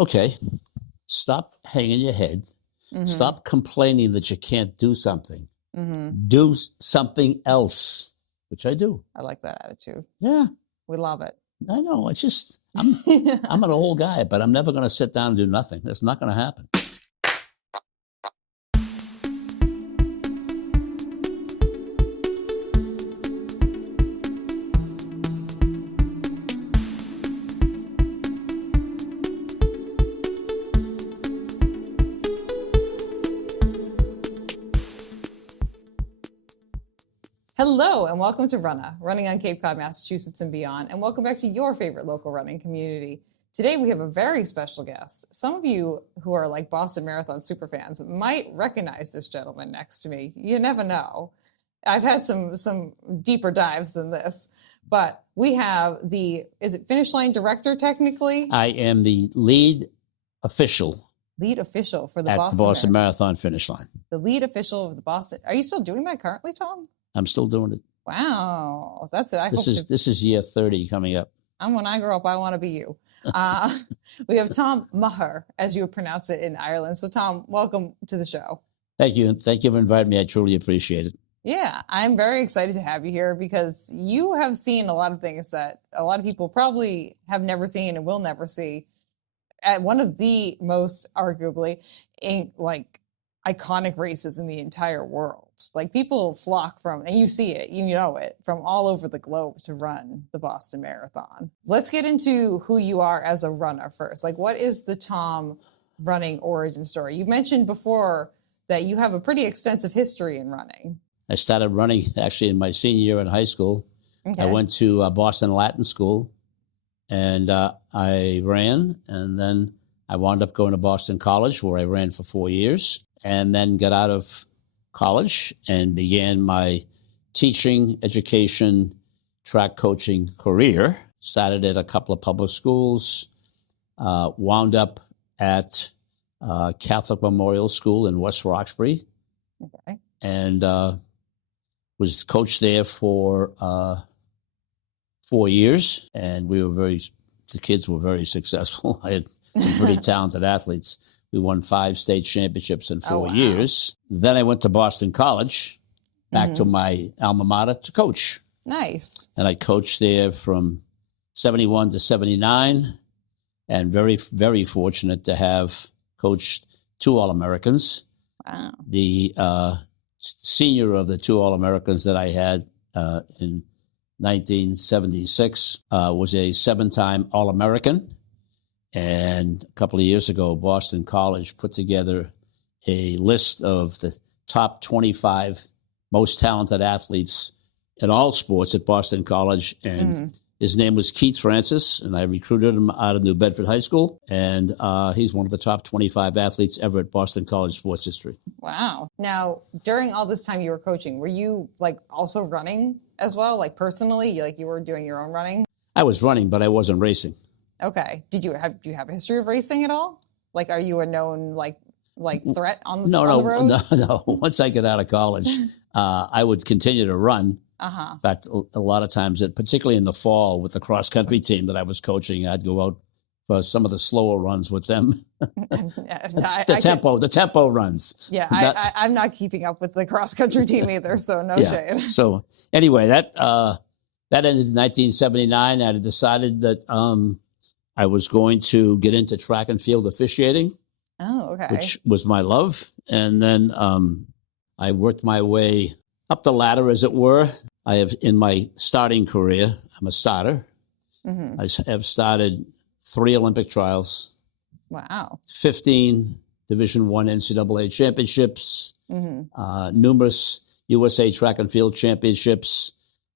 okay, stop hanging your head. Mm-hmm. Stop complaining that you can't do something. Mm-hmm. Do something else, which I do. I like that attitude. Yeah, We love it. I know. I'm an old guy, but I'm never going to sit down and do nothing. That's not going to happen. Hello, and welcome to Runnah, running on Cape Cod, Massachusetts and beyond, and welcome back to your favorite local running community. Today we have a very special guest. Some of you who are like Boston Marathon superfans might recognize this gentleman next to me. You never know. I've had some deeper dives than this, but we have is it finish line director technically? I am the lead official. Lead official for the at Boston the Boston Marathon finish line. The lead official of the Boston. Are you still doing that currently, Tom? I'm still doing it. Wow, that's it. This is year 30 coming up. When I grow up, I want to be you. We have Tom Meagher, as you would pronounce it in Ireland. So, Tom, welcome to the show. Thank you. Thank you for inviting me. I truly appreciate it. Yeah, I'm very excited to have you here because you have seen a lot of things that a lot of people probably have never seen and will never see at one of the most arguably iconic races in the entire world. Like people flock from, and you see it, you know it, from all over the globe to run the Boston Marathon. Let's get into who you are as a runner first. Like, what is the Tom running origin story? You mentioned before that you have a pretty extensive history in running. I started running actually in my senior year in high school. Okay. I went to Boston Latin School, and I ran, and then I wound up going to Boston College, where I ran for 4 years, and then got out of college and began my teaching, education, track coaching career. Started at a couple of public schools, wound up at Catholic Memorial School in West Roxbury, okay, and was coached there for 4 years, and the kids were very successful. I had some pretty talented athletes. We won 5 state championships in 4 years. Then I went to Boston College, back to my alma mater to coach. Nice. And I coached there from 71 to 79, and very, very fortunate to have coached 2 All-Americans. Wow. The senior of the 2 All-Americans that I had in 1976 was a 7-time All-American. And a couple of years ago, Boston College put together a list of the top 25 most talented athletes in all sports at Boston College. And his name was Keith Francis, and I recruited him out of New Bedford High School. And he's one of the top 25 athletes ever at Boston College sports history. Wow. Now, during all this time you were coaching, were you also running as well? Like personally, you were doing your own running? I was running, but I wasn't racing. Okay. Do you have a history of racing at all? Are you a known threat on the roads? No. Once I get out of college, I would continue to run. Uh-huh. In fact, a lot of times, particularly in the fall with the cross country team that I was coaching, I'd go out for some of the slower runs with them. The tempo runs. Yeah, I'm not keeping up with the cross country team either, so no shade. So anyway, that ended in 1979. I had decided that I was going to get into track and field officiating. Oh, okay. Which was my love. And then I worked my way up the ladder, as it were. I have, in my starting career, I'm a starter. Mm-hmm. I have started 3 Olympic trials. Wow. 15 Division I NCAA championships, numerous USA track and field championships,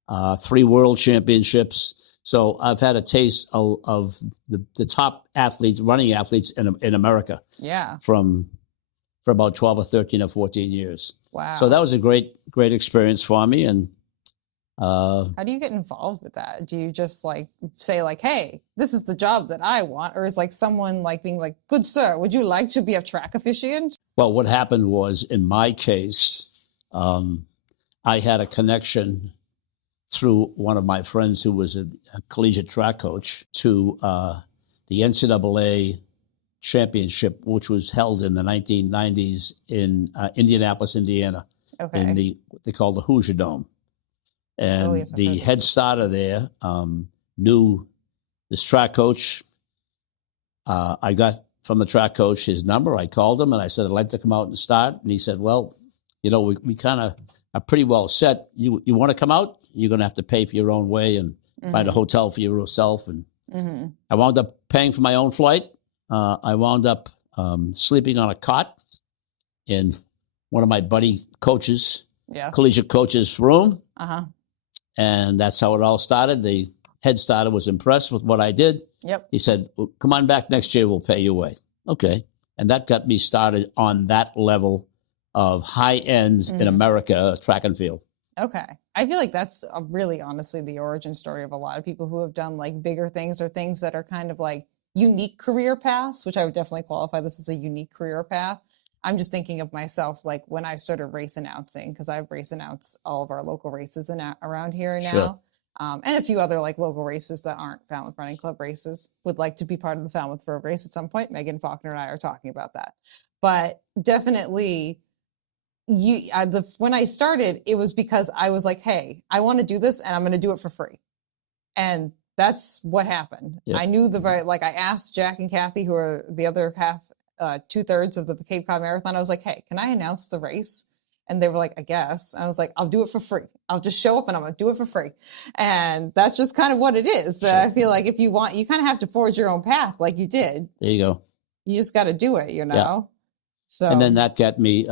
3 world championships. So I've had a taste of the top athletes, running athletes in America. Yeah. For about 12 or 13 or 14 years. Wow. So that was a great experience for me. And how do you get involved with that? Do you just say hey, this is the job that I want? Or is someone being good sir, would you like to be a track officiant? Well, what happened was, in my case, I had a connection through one of my friends who was a collegiate track coach to the NCAA Championship, which was held in the 1990s in Indianapolis, Indiana, Okay. in what they call the Hoosier Dome. And yes, I've the heard of head starter there knew this track coach. I got from the track coach his number. I called him and I said, I'd like to come out and start. And he said, well, we kind of are pretty well set. You want to come out? You're going to have to pay for your own way and find a hotel for yourself. And I wound up paying for my own flight. I wound up sleeping on a cot in one of my buddy coaches, collegiate coach's room. And that's how it all started. The head starter was impressed with what I did. Yep. He said, well, come on back next year, we'll pay you away. Okay. And that got me started on that level of high ends in America, track and field. Okay. I feel like that's really honestly the origin story of a lot of people who have done like bigger things or things that are kind of like unique career paths, which I would definitely qualify this as a unique career path. I'm just thinking of myself, like when I started race announcing, because I've race announced all of our local races around here now. Sure. And a few other like local races that aren't Falmouth Running Club races. Would like to be part of the Falmouth Road race at some point. Megan Faulkner and I are talking about that. But definitely, when I started, it was because I was like, hey, I want to do this and I'm going to do it for free. And that's what happened. Yep. I knew I asked Jack and Kathy, who are the other half, 2/3 of the Cape Cod Marathon. I was like, hey, can I announce the race? And they were like, I guess. I was like, I'll do it for free. I'll just show up and I'm going to do it for free. And that's just kind of what it is. Sure. I feel like if you want, you kind of have to forge your own path like you did. There you go. You just got to do it, Yeah. So. And then that got me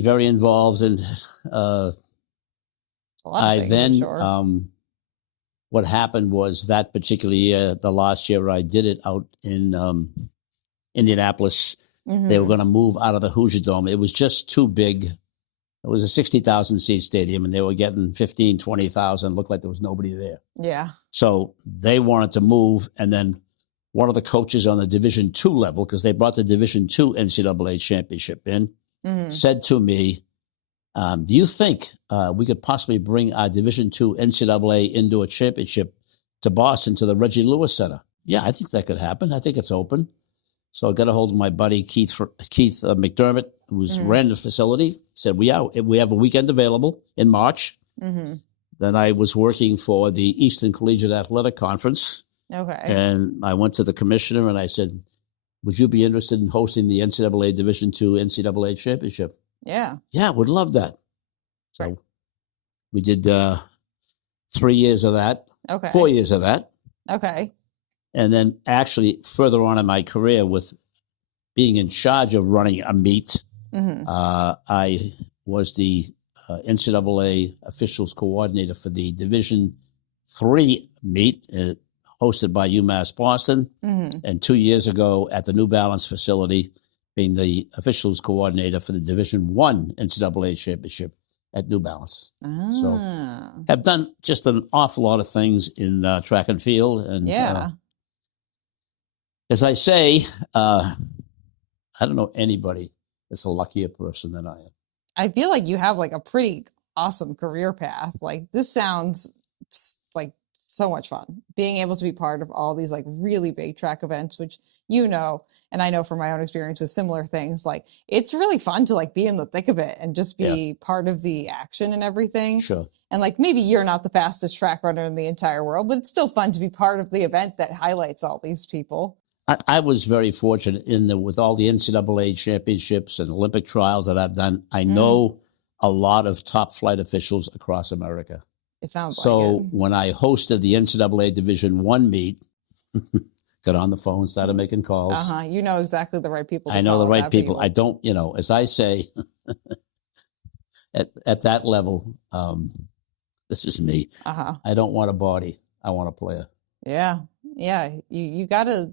very involved. And what happened was that particular year, the last year I did it out in Indianapolis, they were going to move out of the Hoosier Dome. It was just too big. It was a 60,000 seat stadium and they were getting 15, 20,000. Looked like there was nobody there. Yeah. So they wanted to move. And then one of the coaches on the Division II level, because they brought the Division II NCAA championship in, said to me, do you think we could possibly bring our Division II NCAA indoor championship to Boston, to the Reggie Lewis Center? Yeah, I think that could happen. I think it's open. So I got a hold of my buddy, Keith McDermott, who ran the facility, said, we have a weekend available in March. Then I was working for the Eastern Collegiate Athletic Conference. Okay. And I went to the commissioner and I said, would you be interested in hosting the NCAA Division II NCAA championship? Yeah. Yeah, would love that. So we did 3 years of that. Okay. 4 years of that. Okay. And then actually further on in my career with being in charge of running a meet, I was the NCAA officials coordinator for the Division III meet hosted by UMass Boston. And 2 years ago at the New Balance facility, being the officials coordinator for the Division I NCAA championship at New Balance. So have done just an awful lot of things in track and field. And as I say, I don't know anybody that's a luckier person than I am. I feel like you have like a pretty awesome career path. Like this sounds like so much fun. Being able to be part of all these like really big track events, which and I know from my own experience with similar things, like it's really fun to like be in the thick of it and just be part of the action and everything. Sure. And like maybe you're not the fastest track runner in the entire world, but it's still fun to be part of the event that highlights all these people. I was very fortunate with all the NCAA championships and Olympic trials that I've done. I know a lot of top flight officials across America. It sounds like it. So when I hosted the NCAA Division I meet, got on the phone, started making calls. You know exactly the right people. I know the right people. I don't, as I say, at that level, this is me. I don't want a body. I want a player. Yeah. Yeah. You gotta,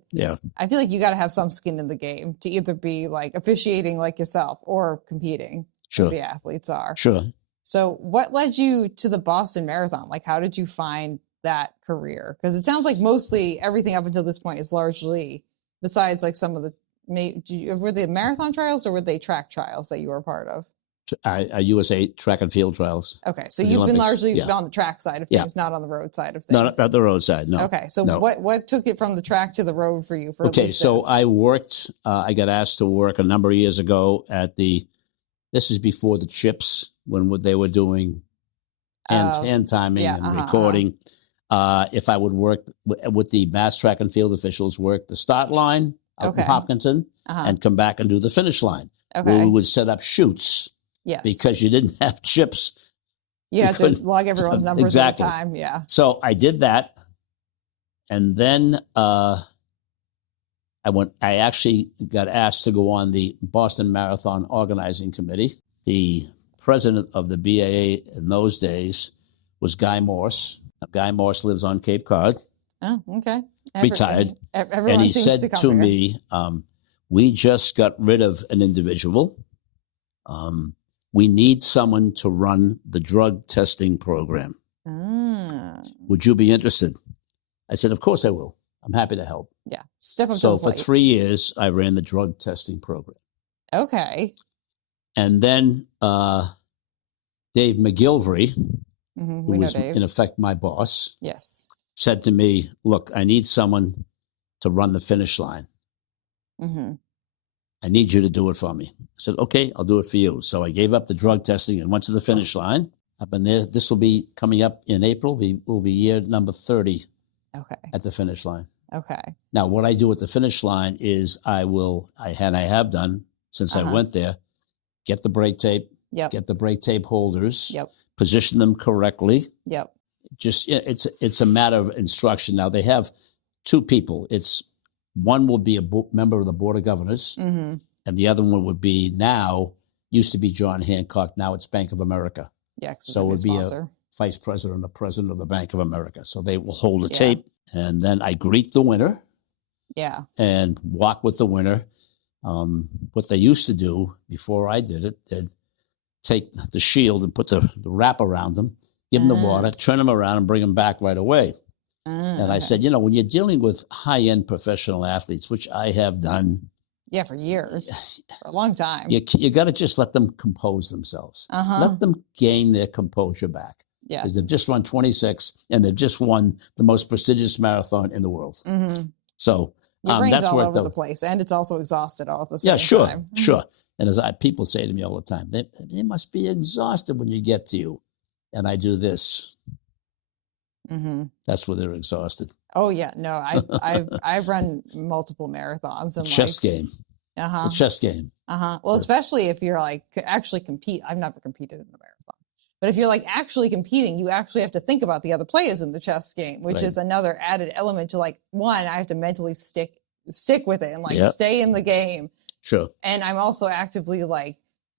I feel like you gotta have some skin in the game to either be like officiating like yourself or competing. Sure. Like the athletes are. Sure. So what led you to the Boston Marathon? Like, how did you find that career? Because it sounds like mostly everything up until this point is largely, besides like some of the, were they marathon trials or were they track trials that you were a part of? USA track and field trials. Okay, so for the you've been Olympics. largely Yeah. on the track side of Yeah. things, not on the road side of things. No, not the roadside, no. Okay, so No. what took it from the track to the road for you? For at Okay, least so this? I worked, I got asked to work a number of years ago this is before the chips, when they were doing hand timing and recording. If I would work with the Mass Track and Field officials, work the start line out in Hopkinton and come back and do the finish line. Where we would set up chutes. Yes. Because you didn't have chips. You had to log everyone's numbers exactly. at a time. Yeah. So I did that. And then I actually got asked to go on the Boston Marathon Organizing Committee. The president of the BAA in those days was Guy Morse. Guy Morse lives on Cape Cod. Oh, okay. Retired. Everyone and he seems said to come to here. me, we just got rid of an individual. We need someone to run the drug testing program. Would you be interested? I said, of course I will. I'm happy to help. Yeah. Step up to So the for plate. 3 years, I ran the drug testing program. Okay. And then Dave McGilvery, Mm-hmm. who was in effect my boss, Yes. said to me, look, I need someone to run the finish line. Mm-hmm. I need you to do it for me. I said, okay, I'll do it for you. So I gave up the drug testing and went to the finish line. I've been there. This will be coming up in April. Will be year number 30 at the finish line. Okay. Now, what I do at the finish line is I have done since I went there, get the brake tape, get the brake tape holders, position them correctly. Just it's a matter of instruction. Now, they have two people. One will be a member of the Board of Governors, and the other one would be used to be John Hancock. Now it's Bank of America. Yeah, so it would be a vice president or president of the Bank of America. So they will hold the tape, and then I greet the winner. Yeah. And walk with the winner. What they used to do before I did it, they'd take the shield and put the wrap around them, give them the water, turn them around, and bring them back right away. And I said, when you're dealing with high-end professional athletes, which I have done. Yeah, for years, for a long time. You got to just let them compose themselves. Let them gain their composure back. Yeah. Because they've just run 26, and they've just won the most prestigious marathon in the world. So your brain's that's all where over the place, and it's also exhausted all at the same time. Yeah, sure. And as people say to me all the time, they must be exhausted when you get to you. And I do this. That's where they're exhausted. Oh yeah, no, I've run multiple marathons and chess game. The chess game. Well, especially if you're actually compete. I've never competed in a marathon, but if you're actually competing, you actually have to think about the other players in the chess game, which is another added element to one. I have to mentally stick with it and stay in the game. Sure. And I'm also actively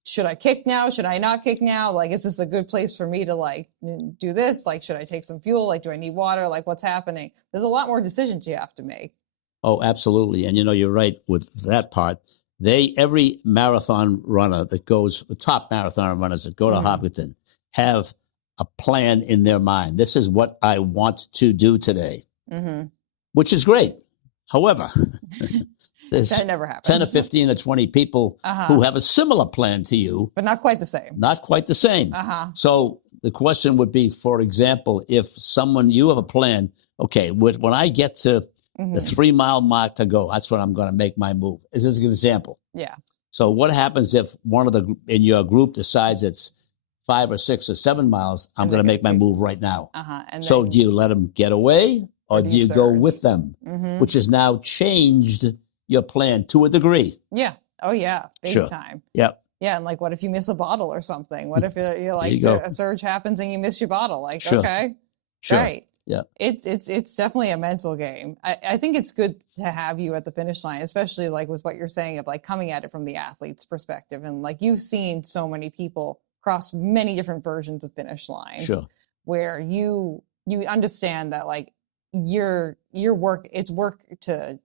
should I kick now? Should I not kick now? Is this a good place for me to do this? Should I take some fuel? Do I need water? What's happening? There's a lot more decisions you have to make. Oh, absolutely. And you're right with that part. Every marathon runner that goes, the top marathon runners that go to Hopkinton have a plan in their mind. This is what I want to do today, which is great. However, there's that never happens. 10 or 15 or 20 people who have a similar plan to you. But not quite the same. Not quite the same. So the question would be, for example, if you have a plan, okay, when I get to the 3 mile mark to go, that's when I'm going to make my move. This is an example. Yeah. So what happens if one in your group decides it's 5 or 6 or 7 miles, I'm going to make my move right now. And so do you let them get away or do you go with them? Which has now changed your plan to a degree. Yeah. Oh, yeah. Big time. Yep. Yeah. And what if you miss a bottle or something? What if a surge happens and you miss your bottle? Okay. Sure. Right. Yeah. It's definitely a mental game. I think it's good to have you at the finish line, especially with what you're saying of coming at it from the athlete's perspective. And you've seen so many people cross many different versions of finish lines where you understand that your work, it's work to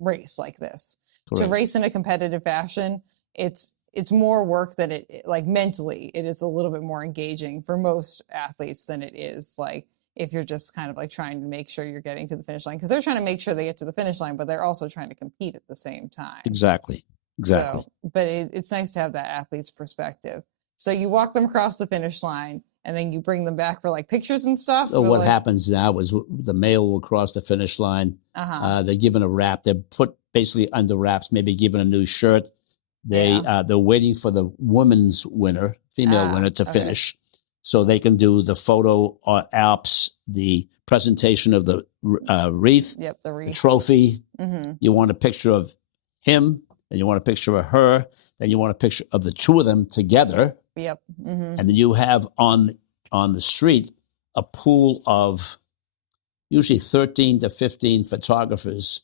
race like this. Correct. To race in a competitive fashion, it's more work than it mentally. It is a little bit more engaging for most athletes than it is if you're just kind of trying to make sure you're getting to the finish line, because they're trying to make sure they get to the finish line, but they're also trying to compete at the same time. Exactly. So, but it's nice to have that athlete's perspective. So you walk them across the finish line, and then you bring them back for like pictures and stuff. So what happens now is the male will cross the finish line. They're given a wrap. They're put basically under wraps, maybe given a new shirt. They're waiting for the woman's winner, female winner, to finish, so they can do the photo ops, the presentation of the wreath, the trophy. You want a picture of him, and you want a picture of her, and you want a picture of the two of them together. And then you have on the street a pool of usually 13 to 15 photographers.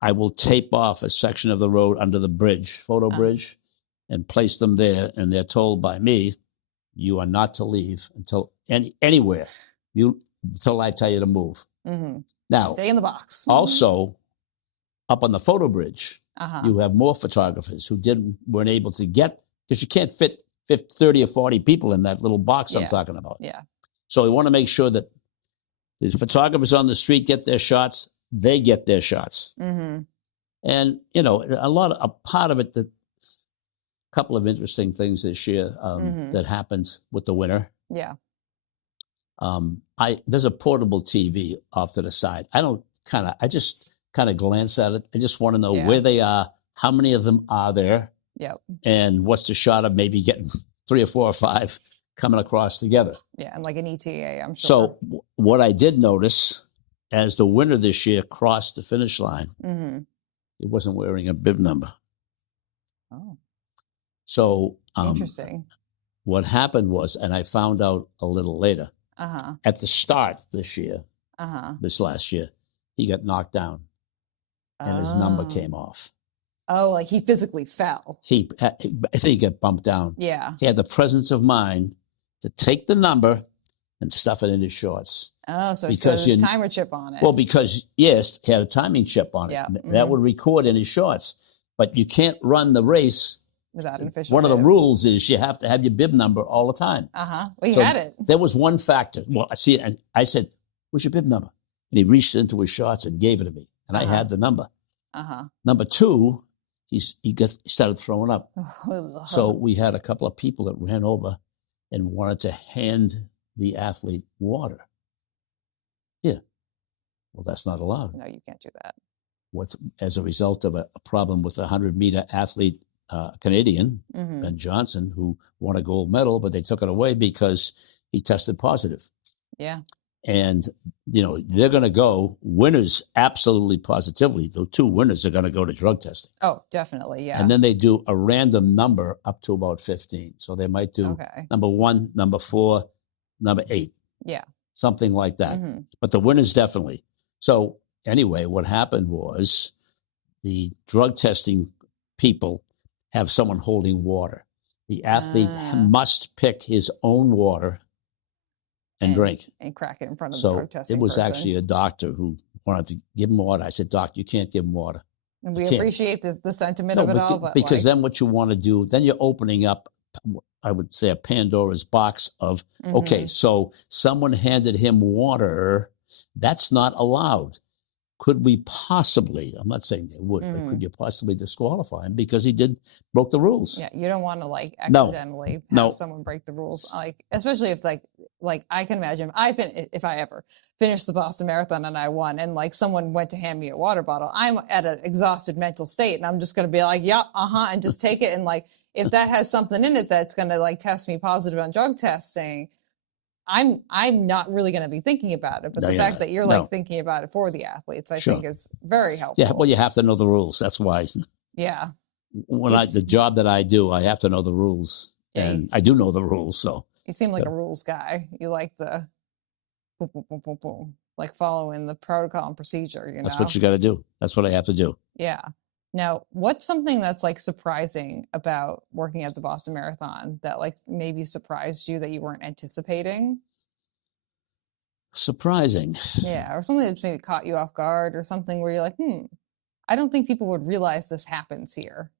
I will tape off a section of the road under the photo bridge, and place them there. And they're told by me, you are not to leave until anywhere until I tell you to move. Now, stay in the box. Also, up on the photo bridge, you have more photographers who weren't able to get, because you can't fit 30 or 40 people in that little box I'm talking about. So we want to make sure that the photographers on the street get their shots, they get their shots. And, a part of it, a couple of interesting things this year that happened with the winter. There's a portable TV off to the side. I just kind of glance at it. I just want to know where they are, how many of them are there, and what's the shot of maybe getting 3 or 4 or 5 coming across together. And like an ETA, I'm sure. So what I did notice, as the winner this year crossed the finish line, he wasn't wearing a bib number. So interesting. What happened was, and I found out a little later, at the start this year, this last year, he got knocked down and his number came off. Like he physically fell. I think he got bumped down. He had the presence of mind to take the number and stuff it in his shorts. So there's a timer chip on it. Well, because, yes, he had a timing chip on it. That would record in his shorts. But you can't run the race without an official One bib. of the rules is you have to have your bib number all the time. Well, he had it. There was one factor. Well, I said, what's your bib number? And he reached into his shorts and gave it to me. And I had the number. Number 2, he started throwing up. So we had a couple of people that ran over and wanted to hand the athlete water. Well, that's not allowed. No, you can't do that. As a result of a problem with a 100-meter athlete, Canadian, Ben Johnson, who won a gold medal, but they took it away because he tested positive. And, they're going to go, winners, absolutely positively, the 2 winners are going to go to drug testing. Oh, definitely, And then they do a random number up to about 15. So they might do number 1, number 4, number 8. Something like that. But the winners definitely. So anyway, what happened was the drug testing people have someone holding water. The athlete must pick his own water and drink. And crack it in front of the drug testing So it was person. actually a doctor who wanted to give him water. I said, Doc, you can't give him water. And we appreciate the sentiment of it all. But because then what you want to do, then you're opening up, I would say, a Pandora's box of, okay, so someone handed him water. That's not allowed. Could we possibly, I'm not saying they would, but could you possibly disqualify him because he broke the rules? You don't want to accidentally have someone break the rules. Especially if like I can imagine if I ever finished the Boston Marathon and I won and someone went to hand me a water bottle, I'm at an exhausted mental state and I'm just going to be like, and just take it. And if that has something in it that's going to test me positive on drug testing, I'm not really going to be thinking about it, but the fact that you're thinking about it for the athletes, I think is very helpful. Well, you have to know the rules. That's why. When the job that I do, I have to know the rules, and I do know the rules. So you seem like a rules guy. You like the boom, boom, boom, boom, boom, following the protocol and procedure. That's what you got to do. That's what I have to do. Now, what's something that's surprising about working at the Boston Marathon that maybe surprised you that you weren't anticipating? Surprising. Or something that's maybe caught you off guard or something where you're like, I don't think people would realize this happens here.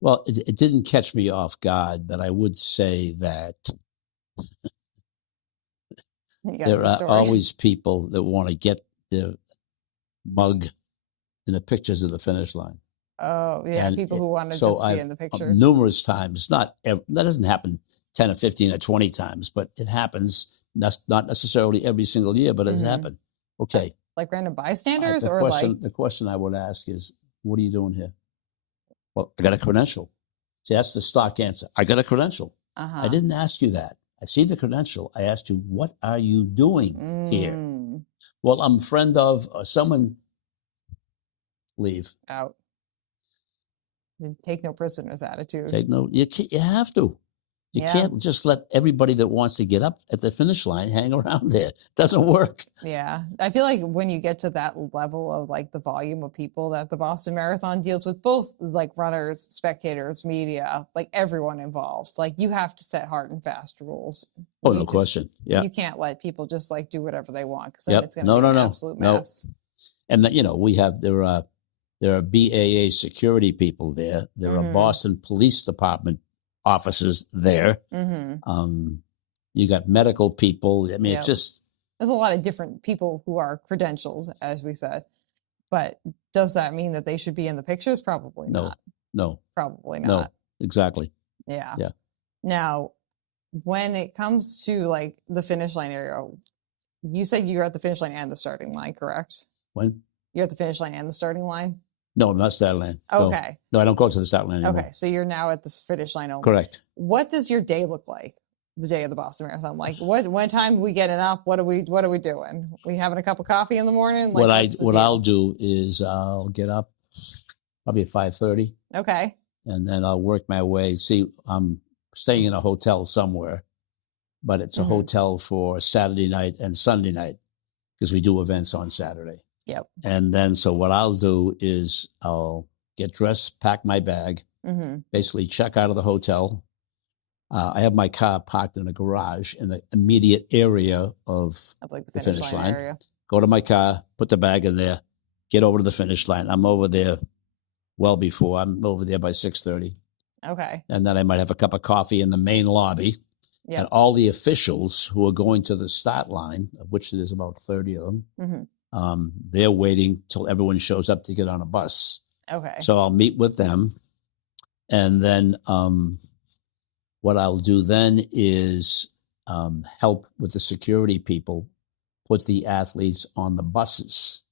Well, it didn't catch me off guard, but I would say that there are always people that want to get their mug in the pictures of the finish line. Oh, yeah, And people who want to so just be I in the pictures. numerous times, that doesn't happen 10 or 15 or 20 times, but it happens. That's not necessarily every single year, but it's happened. Okay. Like random bystanders or like. The question I would ask is, what are you doing here? Well, I got a credential. See, that's the stock answer. I got a credential. I didn't ask you that. I see the credential. I asked you, what are you doing here? Well, I'm a friend of someone. Leave. Out. Take no prisoners attitude. Take no. You have to. You can't just let everybody that wants to get up at the finish line hang around there. It doesn't work. Yeah. I feel like when you get to that level of like the volume of people that the Boston Marathon deals with, both like runners, spectators, media, like everyone involved, like you have to set hard and fast rules. Oh, no question. Yeah. You can't let people just like do whatever they want, because then it's going to be an absolute No. mess. And there are BAA security people there. There are Boston Police Department officers there. You got medical people. I mean, there's a lot of different people who are credentials, as we said. But does that mean that they should be in the pictures? Probably not. No. Probably not. No, exactly. Yeah. Yeah. Now, when it comes to like the finish line area, you said you're at the finish line and the starting line, correct? When? You're at the finish line and the starting line? No, not start line. Okay. No, I don't go to the start line anymore. Okay, so you're now at the finish line only. Correct. What does your day look like, the day of the Boston Marathon? Like, what time we getting up? What are we doing? We having a cup of coffee in the morning? Like, what I'll do is I'll get up probably at 5:30. Okay. And then I'll work my way. See, I'm staying in a hotel somewhere, but it's a hotel for Saturday night and Sunday night because we do events on Saturday. Yep. And then, so what I'll do is I'll get dressed, pack my bag, basically check out of the hotel. I have my car parked in a garage in the immediate area of like the finish line area. Go to my car, put the bag in there, get over to the finish line. I'm over there well before. I'm over there by 6:30. Okay. And then I might have a cup of coffee in the main lobby. Yep. And all the officials who are going to the start line, of which there's about 30 of them, they're waiting till everyone shows up to get on a bus. Okay. So I'll meet with them. And then what I'll do then is help with the security people, put the athletes on the buses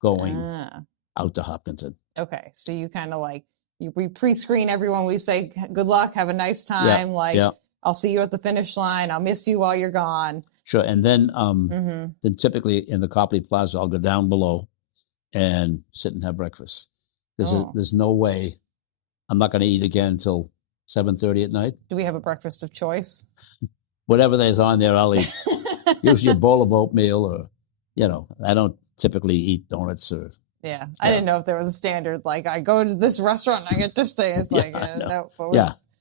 going out to Hopkinton. Okay. So you kind of like, we pre-screen everyone. We say, good luck, have a nice time. I'll see you at the finish line. I'll miss you while you're gone. Sure. And then then typically in the Copley Plaza, I'll go down below and sit and have breakfast. There's no way I'm not going to eat again until 7:30 at night. Do we have a breakfast of choice? Whatever there's on there, I'll eat. Usually a bowl of oatmeal or, I don't typically eat donuts or. Yeah. I didn't know if there was a standard, like I go to this restaurant and I get this thing. It's like, no.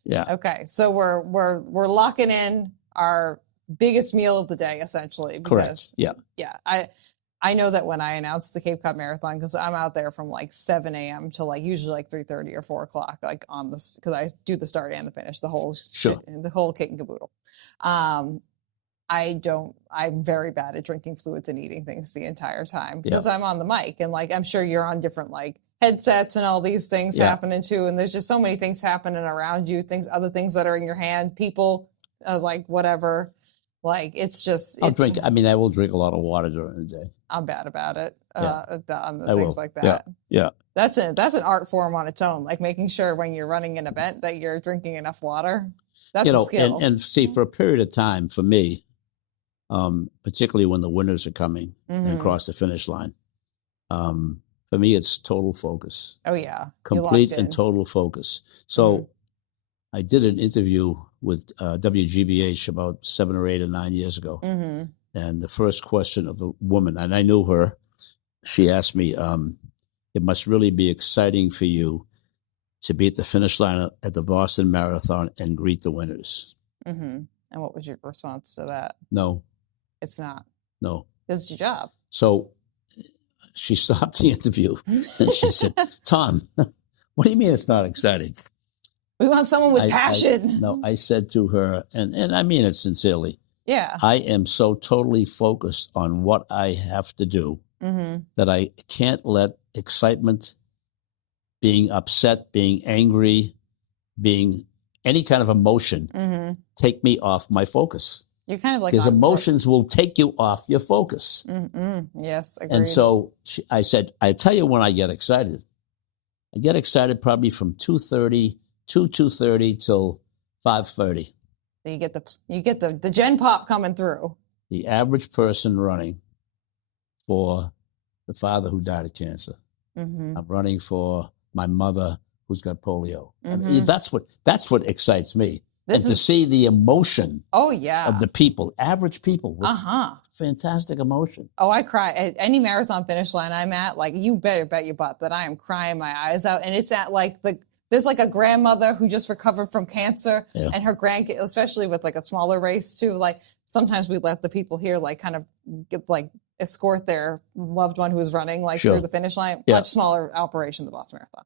Yeah. Okay. So we're locking in our biggest meal of the day, essentially. Because, correct. Yeah. Yeah. I know that when I announced the Cape Cod Marathon, because I'm out there from like 7 a.m. to like usually like 3:30 or 4 o'clock, like on this, because I do the start and the finish, the whole the whole kit and caboodle. I'm very bad at drinking fluids and eating things the entire time because I'm on the mic, and like I'm sure you're on different like headsets and all these things happening too, and there's just so many things happening around you, other things that are in your hand, people, like whatever. Like it's just. I'll drink. I mean, I will drink a lot of water during the day. I'm bad about it. On I things will. like that. Yeah. That's an art form on its own. Like making sure when you're running an event that you're drinking enough water. That's a skill. And see, for a period of time, for me, particularly when the winters are coming and cross the finish line, for me, it's total focus. Oh yeah, complete and total focus. So, I did an interview with WGBH about 7 or 8 or 9 years ago, and the first question of the woman, and I knew her, she asked me, "It must really be exciting for you to be at the finish line at the Boston Marathon and greet the winners." And what was your response to that? No. It's not. No. It's your job. So she stopped the interview and she said, "Tom, what do you mean it's not exciting? We want someone with passion." I said to her, and I mean it sincerely. Yeah. I am so totally focused on what I have to do that I can't let excitement being upset, being angry, being any kind of emotion take me off my focus. You're kind of like because emotions will take you off your focus. Yes, agreed. And so I said, I tell you when I get excited. I get excited probably from 2:30 till 5:30. You get the gen pop coming through. The average person running for the father who died of cancer. I'm running for my mother who's got polio. I mean, that's what excites me. To see the emotion of the people, average people with fantastic emotion. Oh, I cry. At any marathon finish line I'm at, like, you better bet your butt that I am crying my eyes out. And it's at like there's like a grandmother who just recovered from cancer and her grandkid, especially with like a smaller race too. Like sometimes we let the people here like kind of escort their loved one who is running through the finish line. Much smaller operation than the Boston Marathon.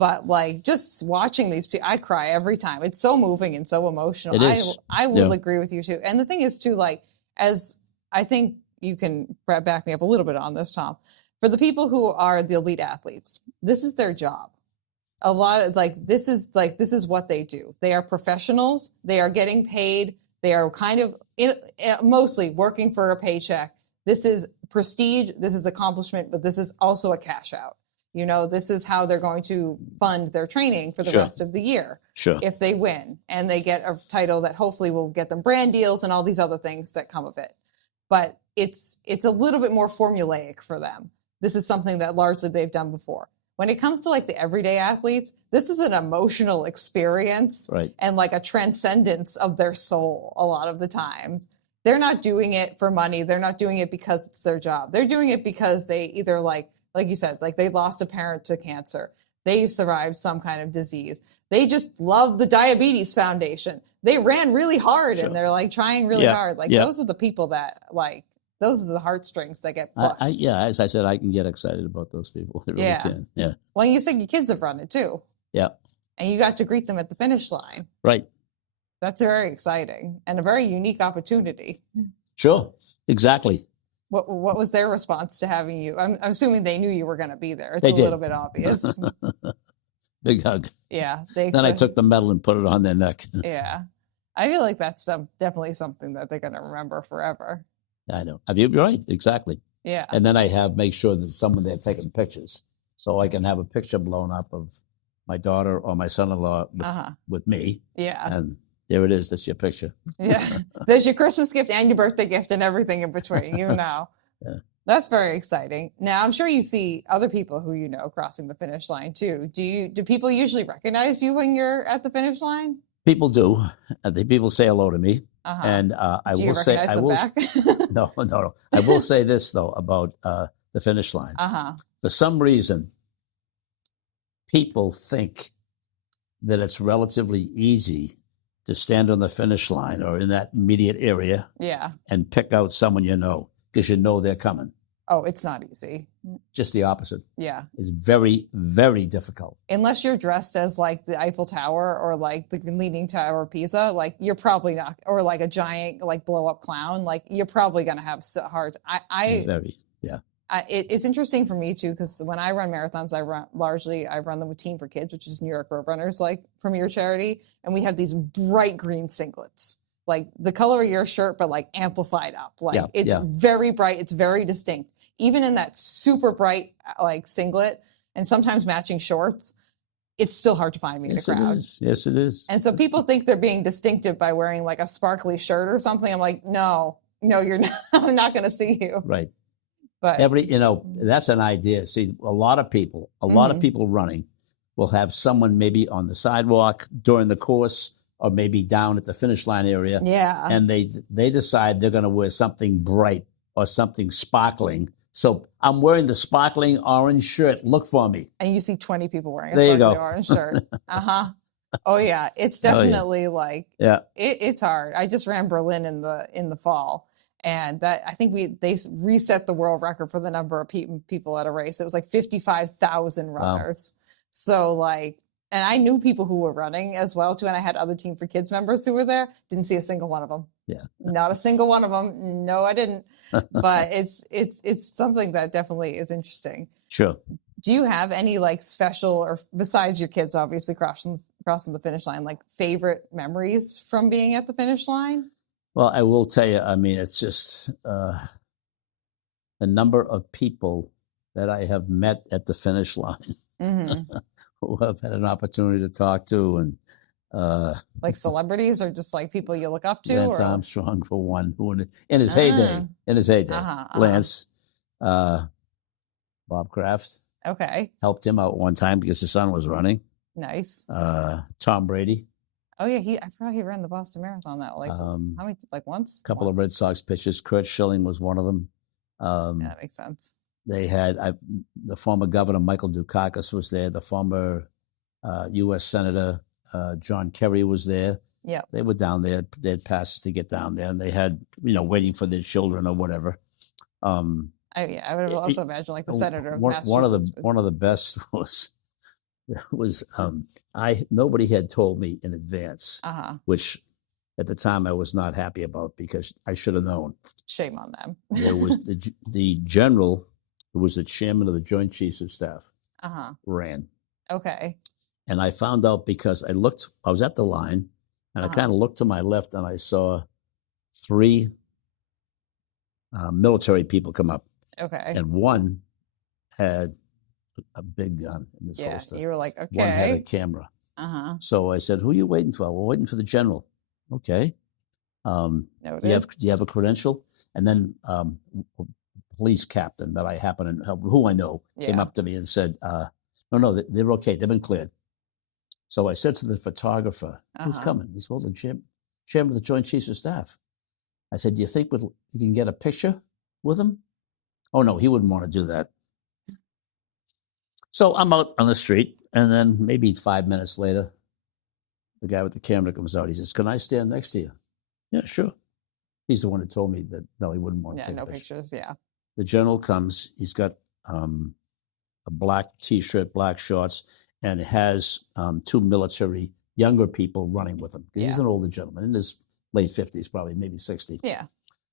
But like just watching these people, I cry every time. It's so moving and so emotional. It is. I will agree with you too. And the thing is too, like, as I think you can back me up a little bit on this, Tom, for the people who are the elite athletes, this is their job. A lot of this is what they do. They are professionals. They are getting paid. They are kind of mostly working for a paycheck. This is prestige. This is accomplishment, but this is also a cash out. You know, this is how they're going to fund their training for the rest of the year. If they win and they get a title that hopefully will get them brand deals and all these other things that come of it. But it's a little bit more formulaic for them. This is something that largely they've done before. When it comes to like the everyday athletes, this is an emotional experience and like a transcendence of their soul a lot of the time. They're not doing it for money. They're not doing it because it's their job. They're doing it because they either like you said, like they lost a parent to cancer. They survived some kind of disease. They just love the Diabetes Foundation. They ran really hard and they're like trying really hard. Like those are the people that those are the heartstrings that get plucked. As I said, I can get excited about those people. I really can. Yeah. Well, you said your kids have run it too. Yeah. And you got to greet them at the finish line. Right. That's very exciting and a very unique opportunity. Sure. Exactly. What was their response to having you? I'm assuming they knew you were going to be there. It's a little bit obvious. Big hug. Yeah. Then I took the medal and put it on their neck. Yeah. I feel like that's definitely something that they're going to remember forever. I know. You're right. Exactly. Yeah. And then I make sure that someone there taking pictures so I can have a picture blown up of my daughter or my son-in-law with me. Yeah. And there it is. That's your picture. Yeah. There's your Christmas gift and your birthday gift and everything in between, Yeah. That's very exciting. Now, I'm sure you see other people who you know crossing the finish line too. Do people usually recognize you when you're at the finish line? People do. People say hello to me. And I will say, back? No. I will say this though about the finish line. For some reason, people think that it's relatively easy to stand on the finish line or in that immediate area and pick out someone you know because you know they're coming. Oh, it's not easy. Just the opposite. Yeah. It's very, very difficult. Unless you're dressed as like the Eiffel Tower or like the Leaning Tower of Pisa, like you're probably not, or like a giant like blow up clown, like you're probably going to have hard. It's interesting for me too, because when I run marathons, I run them with Team for Kids, which is New York Road Runners like premier charity. And we have these bright green singlets, like the color of your shirt, but like amplified up. Like it's very bright. It's very distinct. Even in that super bright like singlet and sometimes matching shorts, it's still hard to find me in a crowd. Yes, it is. And so people think they're being distinctive by wearing like a sparkly shirt or something. I'm like, no, you're not. I'm not going to see you. Right. But that's an idea. See, a lot of people running will have someone maybe on the sidewalk during the course or maybe down at the finish line area. Yeah. And they decide they're going to wear something bright or something sparkling. So I'm wearing the sparkling orange shirt. Look for me. And you see 20 people wearing a sparkling orange shirt. Oh yeah. It's definitely it's hard. I just ran Berlin in the fall. And that I think they reset the world record for the number of people at a race. It was like 55,000 runners. Wow. So and I knew people who were running as well too. And I had other Team for Kids members who were there. Didn't see a single one of them. Yeah. Not a single one of them. No, I didn't. But it's something that definitely is interesting. Sure. Do you have any like special, or besides your kids obviously crossing the finish line, like favorite memories from being at the finish line? Well, I will tell you, I mean, it's just the number of people that I have met at the finish line who I've had an opportunity to talk to, and like celebrities or just like people you look up to? Lance or? Armstrong, for one, who in his heyday, Lance, Bob Kraft. Okay. Helped him out one time because his son was running. Nice. Tom Brady. Oh yeah, I forgot he ran the Boston Marathon that how many, like once? A couple of Red Sox pitchers. Kurt Schilling was one of them. Yeah, that makes sense. They had the former governor Michael Dukakis was there. The former U.S. Senator John Kerry was there. Yeah, they were down there. They had passes to get down there, and they had waiting for their children or whatever. I would also imagine like the senator of Massachusetts. One of the best was nobody had told me in advance, which at the time I was not happy about because I should have known. Shame on them. There was the general who was the chairman of the Joint Chiefs of Staff ran. Okay. And I found out because I was at the line and I kind of looked to my left and I saw 3 military people come up. Okay. And one had a big gun in his holster. You were like, okay. One had a camera. So I said, "Who are you waiting for?" "We're waiting for the general." "Okay. Do you have a credential?" And then police captain that I happen to help, who I know, came up to me and said, no, they're okay. They've been cleared. So I said to the photographer, "Who's coming?" He said, "Well, the chairman of the Joint Chiefs of Staff." I said, "Do you think we can get a picture with him?" "Oh, no, he wouldn't want to do that." So I'm out on the street, and then maybe 5 minutes later, the guy with the camera comes out. He says, "Can I stand next to you?" "Yeah, sure." He's the one who told me that, no, he wouldn't want to take pictures. Yeah. The general comes. He's got a black T-shirt, black shorts, and has 2 military younger people running with him. He's an older gentleman in his late 50s, probably, maybe 60. Yeah.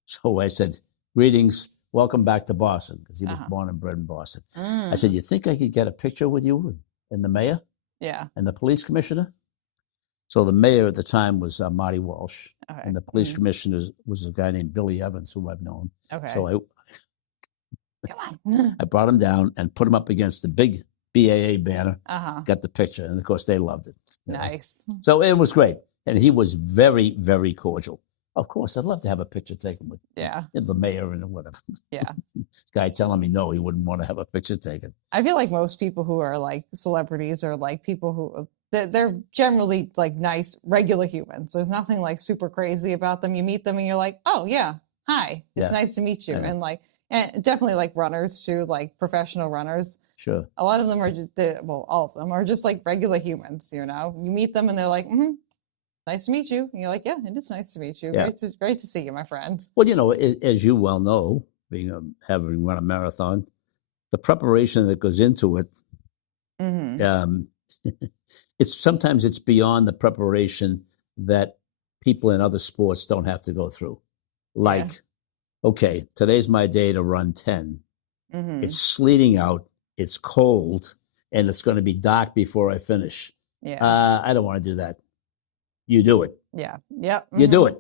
So I said, "Greetings. Welcome back to Boston," because he was born and bred in Boston. I said, "You think I could get a picture with you and the mayor?" Yeah. "And the police commissioner?" So the mayor at the time was Marty Walsh. Okay. And the police commissioner was a guy named Billy Evans, who I've known. Okay. So Come on. I brought him down and put him up against the big BAA banner, got the picture. And, of course, they loved it. Nice. So it was great. And he was very, very cordial. Of course, I'd love to have a picture taken with the mayor and whatever. Yeah. Guy telling me no, he wouldn't want to have a picture taken. I feel like most people who are like celebrities are like people who they're generally like nice, regular humans. There's nothing like super crazy about them. You meet them and you're like, "Oh yeah, hi, it's nice to meet you." And definitely like runners too, like professional runners. Sure. A lot of them are all of them are just like regular humans. You meet them and they're like, "Nice to meet you." And you're like, "Yeah, it is nice to meet you. Yeah. Great to see you, my friend." Well, as you well know, having run a marathon, the preparation that goes into it, it's beyond the preparation that people in other sports don't have to go through. Like, okay, today's my day to run 10. It's sleeting out, it's cold, and it's going to be dark before I finish. Yeah. I don't want to do that. You do it. Yeah. Yep. You do it.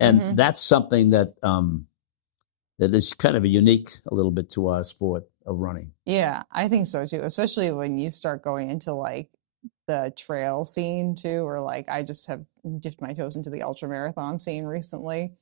And that's something that that is kind of unique a little bit to our sport of running. Yeah, I think so too, especially when you start going into like the trail scene too, or like I just have dipped my toes into the ultra marathon scene recently.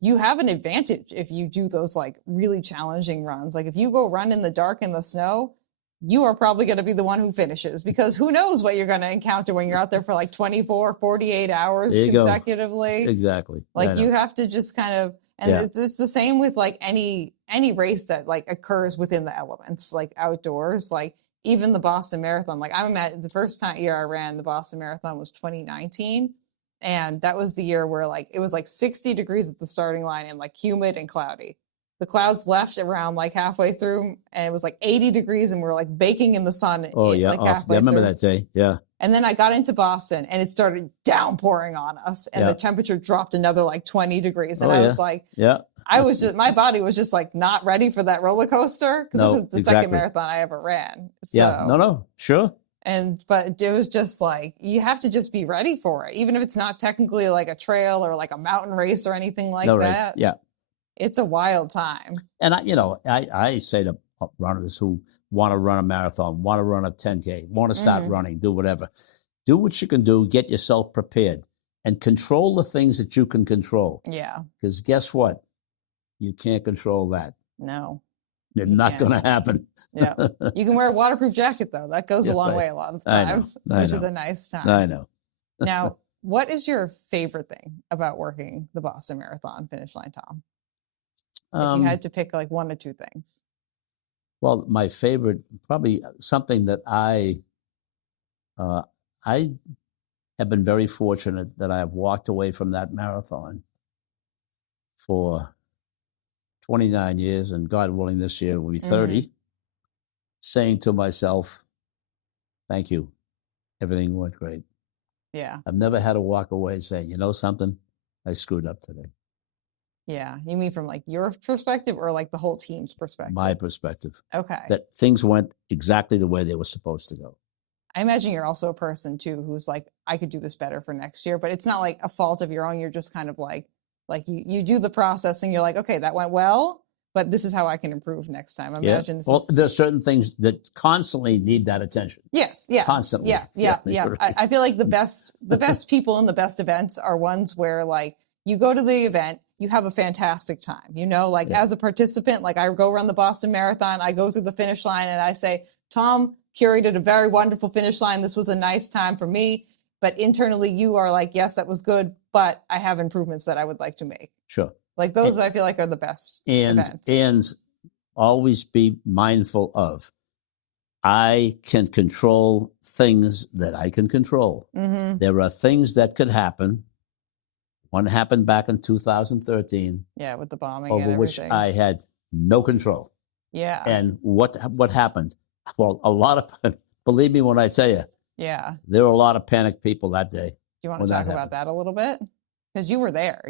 You have an advantage if you do those like really challenging runs. Like if you go run in the dark in the snow, you are probably going to be the one who finishes, because who knows what you're going to encounter when you're out there for like 24, 48 hours consecutively. Go. Exactly. Like you have to just kind of, and it's the same with like any race that like occurs within the elements, like outdoors, like even the Boston Marathon. Like the first year I ran the Boston Marathon was 2019. And that was the year where like, it was like 60 degrees at the starting line and like humid and cloudy. the clouds left around like halfway through, and it was like 80 degrees, and we were like baking in the sun. Oh yeah, like yeah, I remember through. that day. Yeah. And then I got into Boston, and it started downpouring on us, and the temperature dropped another like 20 degrees, and I was like, my body was just like not ready for that roller coaster, because this was the second marathon I ever ran. So, sure. But it was just like, you have to just be ready for it, even if it's not technically like a trail or like a mountain race or anything like that. Right. Yeah. It's a wild time. And I say to runners who want to run a marathon, want to run a 10K, want to start running, do whatever. Do what you can do, get yourself prepared, and control the things that you can control. Yeah. Because guess what? You can't control that. No. It's not going to happen. Yeah. You can wear a waterproof jacket, though. That goes a long way a lot of times, which is a nice time. I know. Now, what is your favorite thing about working the Boston Marathon finish line, Tom? If you had to pick like one or two things. Well, my favorite, probably something that I have been very fortunate that I have walked away from that marathon for 29 years, and God willing, this year will be 30, saying to myself, thank you. Everything went great. Yeah. I've never had to walk away saying, you know something? I screwed up today. Yeah. You mean from like your perspective or like the whole team's perspective? My perspective. Okay. That things went exactly the way they were supposed to go. I imagine you're also a person too who's like, I could do this better for next year, but it's not like a fault of your own. You're just kind of like you do the process and you're like, okay, that went well, but this is how I can improve next time. I imagine this there's certain things that constantly need that attention. Yes. Yeah. Constantly. Yeah. I feel like the best people in the best events are ones where like you go to the event, you have a fantastic time, as a participant, like I go run the Boston Marathon, I go through the finish line and I say, Tom curated a very wonderful finish line. This was a nice time for me. But internally, you are like, yes, that was good, but I have improvements that I would like to make. Sure. Like those, I feel like, are the best events. And always be mindful of, I can control things that I can control. Mm-hmm. There are things that could happen. One happened back in 2013. Yeah, with the bombing over and which everything. I had no control. Yeah. And what happened? Well, a lot of, believe me when I tell you, yeah, there were a lot of panicked people that day. Do you want to talk about that a little bit? Because you were there.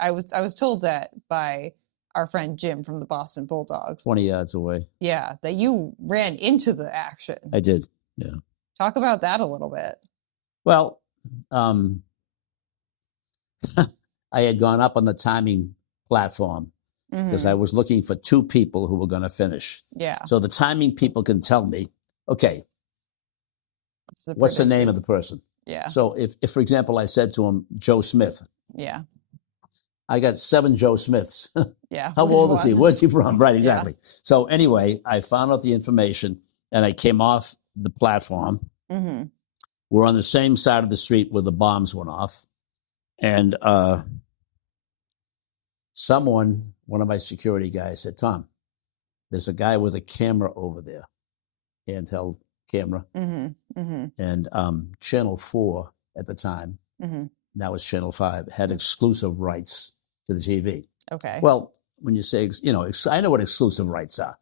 I was told that by our friend Jim from the Boston Bulldogs. 20 yards away. Yeah, that you ran into the action. I did, yeah. Talk about that a little bit. Well, I had gone up on the timing platform because I was looking for two people who were going to finish. Yeah. So the timing people can tell me, okay, what's the name of the person? Yeah. So if, for example, I said to him, Joe Smith. Yeah. I got 7 Joe Smiths. Yeah. How old is he? Where's he from? Right, exactly. Yeah. So anyway, I found out the information and I came off the platform. Mm-hmm. We're on the same side of the street where the bombs went off. And one of my security guys said, Tom, there's a guy with a camera over there, handheld camera. Mm-hmm. Mm-hmm. And Channel 4 at the time, now it's Channel 5, had exclusive rights to the TV. Okay. Well, when you say, I know what exclusive rights are,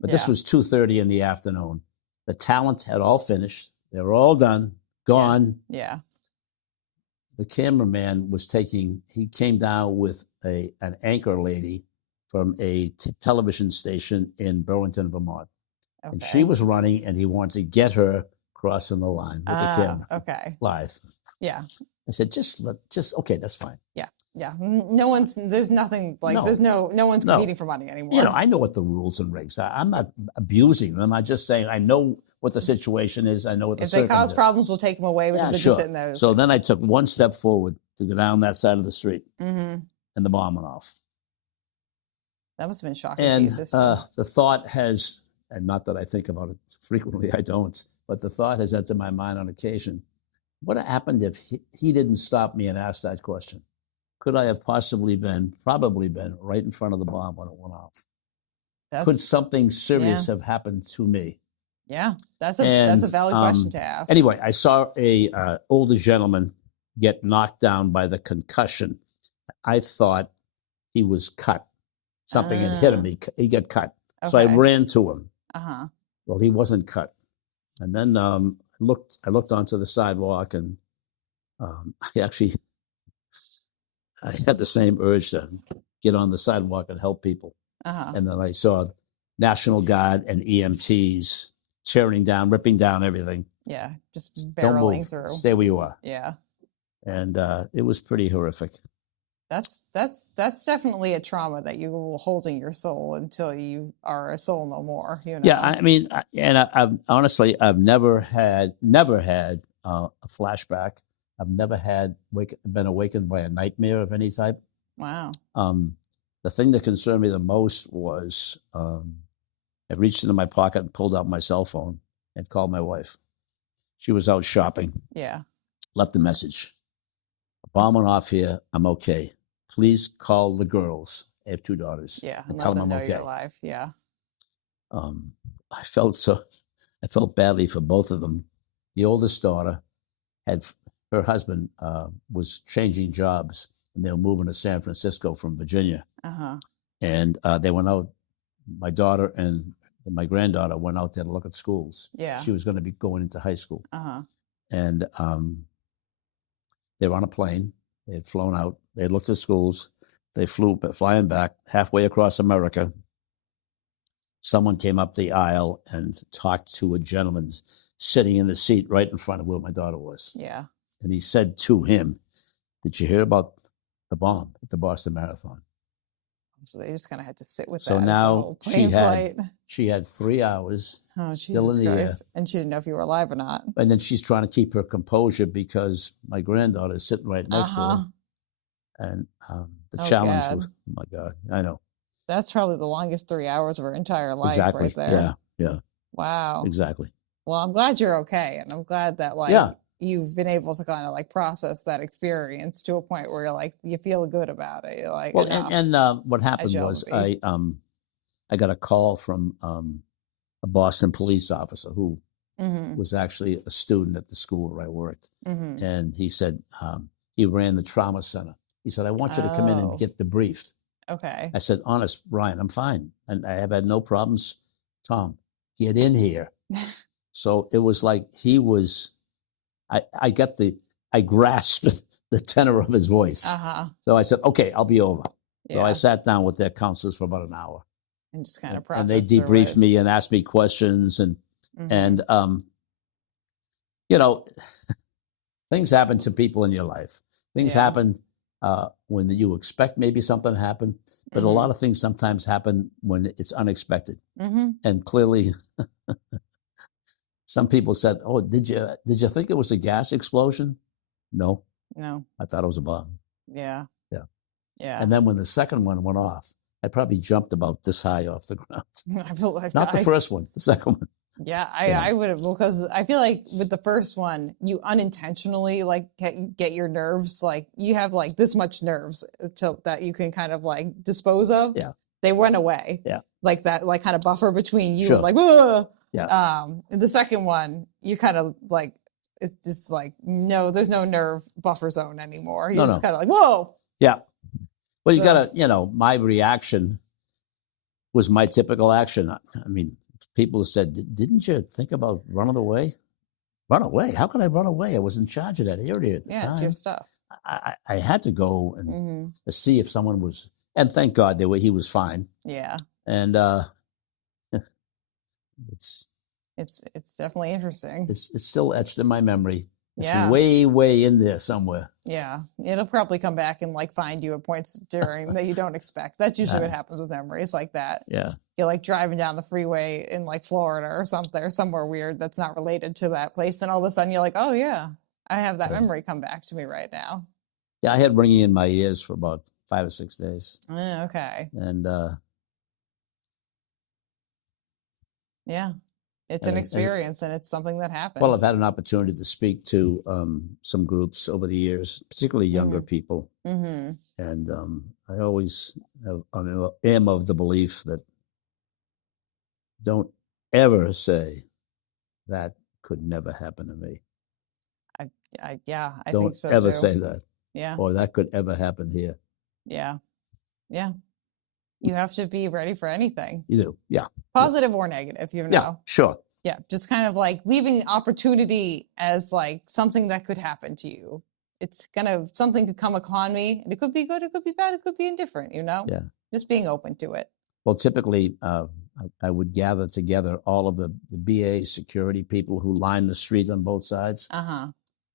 but this was 2:30 in the afternoon. The talent had all finished. They were all done, gone. Yeah. The cameraman he came down with an anchor lady from a television station in Burlington, Vermont. Okay. And she was running and he wanted to get her crossing the line with the camera. Okay. Live. Yeah. I said, okay, that's fine. Yeah. Yeah. There's nothing like, no one's competing for money anymore. I know what the rules and regs are. I'm not abusing them. I'm just saying, I know what the situation is. I know what the circumstances. If they cause problems, we'll take them away. But they're just sitting there. So then I took one step forward to go down that side of the street and the bomb went off. That must have been shocking to your system. The thought has, and not that I think about it frequently, I don't, but the thought has entered my mind on occasion. What happened if he didn't stop me and ask that question? Could I have probably been right in front of the bomb when it went off? Could something serious have happened to me? Yeah, that's a valid question to ask. Anyway, I saw a older gentleman get knocked down by the concussion. I thought he was cut. something had hit him. He got cut. Okay. So I ran to him. Uh-huh. Well, he wasn't cut. And then I looked onto the sidewalk, and I had the same urge to get on the sidewalk and help people. Uh-huh. And then I saw National Guard and EMTs tearing down, ripping down everything. Yeah, just Don't barreling move. through. Stay where you are. Yeah. And it was pretty horrific. That's definitely a trauma that you will hold in your soul until you are a soul no more. You know? Yeah, I mean, I've honestly, I've never had a flashback. I've never been awakened by a nightmare of any type. Wow. The thing that concerned me the most was I reached into my pocket and pulled out my cell phone and called my wife. She was out shopping. Yeah. Left a message. A bomb went off here. I'm okay. Please call the girls. I have 2 daughters. Yeah. And tell them I'm know okay. You're alive. Yeah. I felt badly for both of them. The oldest daughter her husband was changing jobs, and they were moving to San Francisco from Virginia. Uh-huh. And they went out. My daughter and my granddaughter went out there to look at schools. Yeah. She was going to be going into high school. Uh-huh. And they were on a plane. They had flown out. They had looked at schools. They flying back halfway across America. Someone came up the aisle and talked to a gentleman sitting in the seat right in front of where my daughter was. Yeah. And he said to him, "Did you hear about the bomb at the Boston Marathon?" So they just kind of had to sit with that. So now she had 3 hours still in the air. And she didn't know if you were alive or not. And then she's trying to keep her composure because my granddaughter is sitting right next to her. And the challenge was, oh my God, I know. That's probably the longest 3 hours of her entire life right there. Yeah, yeah. Wow. Exactly. Well, I'm glad you're okay. And I'm glad that you've been able to kind of process that experience to a point where you're you feel good about it. You're like, well, and what happened was I got a call from a Boston police officer who was actually a student at the school where I worked. And he said, he ran the trauma center. He said, I want you to come in and get debriefed. Okay. I said, honest, Ryan, I'm fine. And I have had no problems. Tom, get in here. So it was like he was, I grasped the tenor of his voice. So I said, okay, I'll be over. Yeah. So I sat down with their counselors for about an hour. And just kind of processed. And they debriefed me and asked me questions. And you know, things happen to people in your life. Things happen when you expect maybe something to happen. But a lot of things sometimes happen when it's unexpected. And clearly, some people said, "Oh, did you think it was a gas explosion?" No. I thought it was a bomb. Yeah. And then when the second one went off, I probably jumped about this high off the ground. Not the first one, the second one. Yeah, I would have, because I feel like with the first one, you unintentionally get your nerves, you have this much nerves that you can kind of dispose of. Yeah. They went away. Yeah. Like that, kind of buffer between you and ugh! Yeah. The second one, you kind of it's just no, there's no nerve buffer zone anymore. You're just kind of whoa. Yeah. Well, you gotta, my reaction was my typical action. I mean, people said, "Didn't you think about running away?" Run away? How could I run away? I was in charge of that area at the time. It's your stuff. I had to go and see if someone was, and thank God he was fine. Yeah. And it's definitely interesting. It's still etched in my memory. It's way in there somewhere. Yeah. It'll probably come back and find you at points during that you don't expect. That's usually what happens with memories like that. Yeah. You're driving down the freeway in Florida or something, or somewhere weird that's not related to that place. Then all of a sudden you're like, oh yeah, I have that memory come back to me right now. Yeah. I had ringing in my ears for about 5 or 6 days. Okay. And yeah. It's an experience, and it's something that happened. Well, I've had an opportunity to speak to some groups over the years, particularly younger people. And I always am of the belief that don't ever say that could never happen to me. I don't think so ever too. say that. Yeah. Or that could ever happen here. Yeah. Yeah. You have to be ready for anything, You do. Yeah. positive or negative, you know. Yeah, sure. Yeah, just kind of like leaving opportunity as like something that could happen to you. It's kind of something could come upon me, and it could be good, it could be bad, it could be indifferent, you know. Yeah. Just being open to it. Well, typically, I would gather together all of the BA security people who line the street on both sides.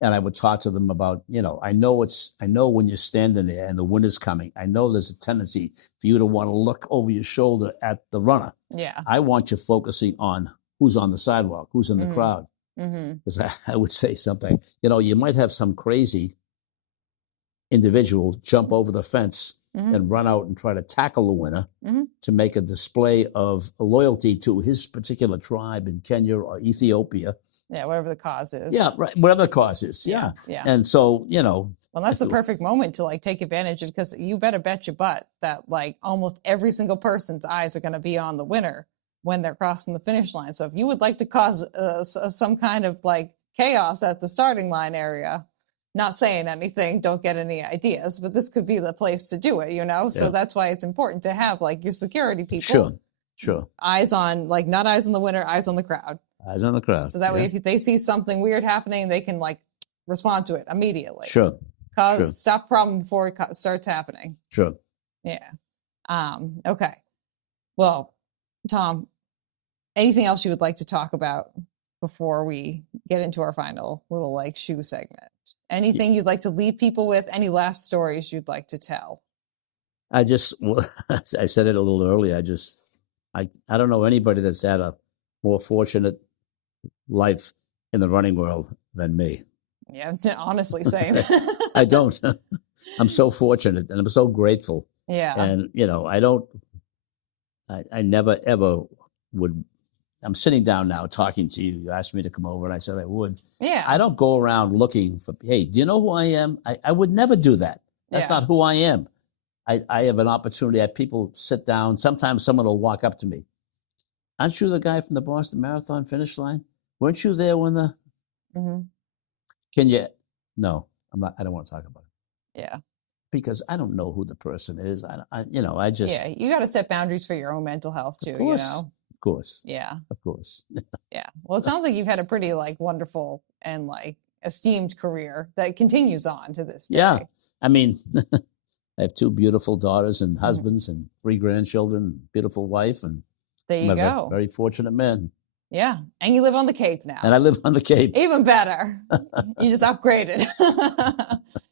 And I would talk to them about, I know when you're standing there and the wind is coming, I know there's a tendency for you to want to look over your shoulder at the runner. Yeah. I want you focusing on who's on the sidewalk, who's in the crowd. Because I would say something, you might have some crazy individual jump over the fence and run out and try to tackle the winner to make a display of loyalty to his particular tribe in Kenya or Ethiopia. Yeah, whatever the cause is. Yeah, right. Whatever the cause is. Yeah. And so, Well, that's the perfect moment to like take advantage of, because you better bet your butt that like almost every single person's eyes are going to be on the winner when they're crossing the finish line. So if you would like to cause some kind of like chaos at the starting line area, not saying anything, don't get any ideas, but this could be the place to do it, So that's why it's important to have like your security people. Sure. Eyes on, like not eyes on the winner, eyes on the crowd. Eyes on the crowd. So that way, if they see something weird happening, they can like respond to it immediately. Sure. Stop problem before it starts happening. Sure. Yeah. Okay. Well, Tom, anything else you would like to talk about before we get into our final little like shoe segment? Anything you'd like to leave people with? Any last stories you'd like to tell? I said it a little earlier. I don't know anybody that's had a more fortunate life in the running world than me. Yeah, honestly, same. I don't. I'm so fortunate and I'm so grateful. Yeah. And, I never, ever would. I'm sitting down now talking to you. You asked me to come over and I said I would. Yeah. I don't go around looking for, hey, do you know who I am? I would never do that. That's not who I am. I have an opportunity. I have people sit down. Sometimes someone will walk up to me. Aren't you the guy from the Boston Marathon finish line? Weren't you there when the? Can you? No, I'm not. I don't want to talk about it. Yeah. Because I don't know who the person is. I just. Yeah, you got to set boundaries for your own mental health too. Of course. Yeah. Of course. Yeah. Well, it sounds like you've had a pretty like wonderful and like esteemed career that continues on to this day. Yeah. I mean, I have 2 beautiful daughters and husbands and 3 grandchildren, beautiful wife, and there you go. Very fortunate man. Yeah. And you live on the Cape now. And I live on the Cape. Even better. You just upgraded.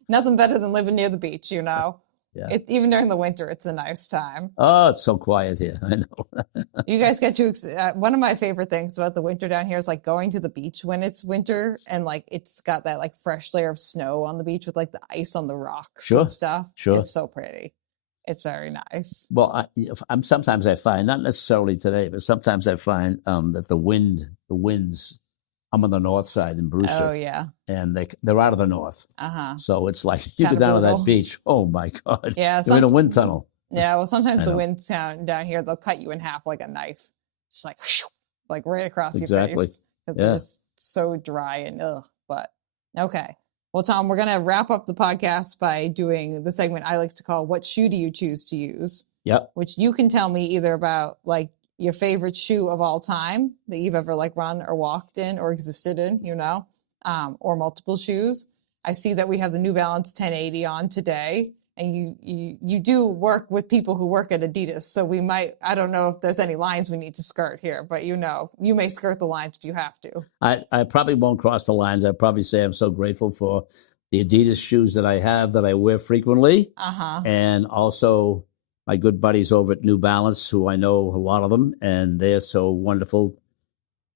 Nothing better than living near the beach, Yeah. Even during the winter, it's a nice time. Oh, it's so quiet here. I know. You guys get to, one of my favorite things about the winter down here is like going to the beach when it's winter and like it's got that like fresh layer of snow on the beach with like the ice on the rocks and stuff. Sure. It's so pretty. It's very nice. Well, sometimes I find, not necessarily today, but sometimes I find that the winds, I'm on the north side in Brewster. Oh, yeah. And they're out of the north. So it's like, you go down to that beach, oh my God. Yeah. You're in a wind tunnel. Yeah, well, sometimes the winds down here, they'll cut you in half like a knife. It's like right across your face. Because they're just so dry and ugh. But, okay. Well, Tom, we're going to wrap up the podcast by doing the segment I like to call What Shoe Do You Choose to Use? Yep. Which you can tell me either about like your favorite shoe of all time that you've ever like run or walked in or existed in, or multiple shoes. I see that we have the New Balance 1080 on today, and you do work with people who work at Adidas. So I don't know if there's any lines we need to skirt here, but you may skirt the lines if you have to. I probably won't cross the lines. I'd probably say I'm so grateful for the Adidas shoes that I have that I wear frequently. And also my good buddies over at New Balance, who I know a lot of them, and they're so wonderful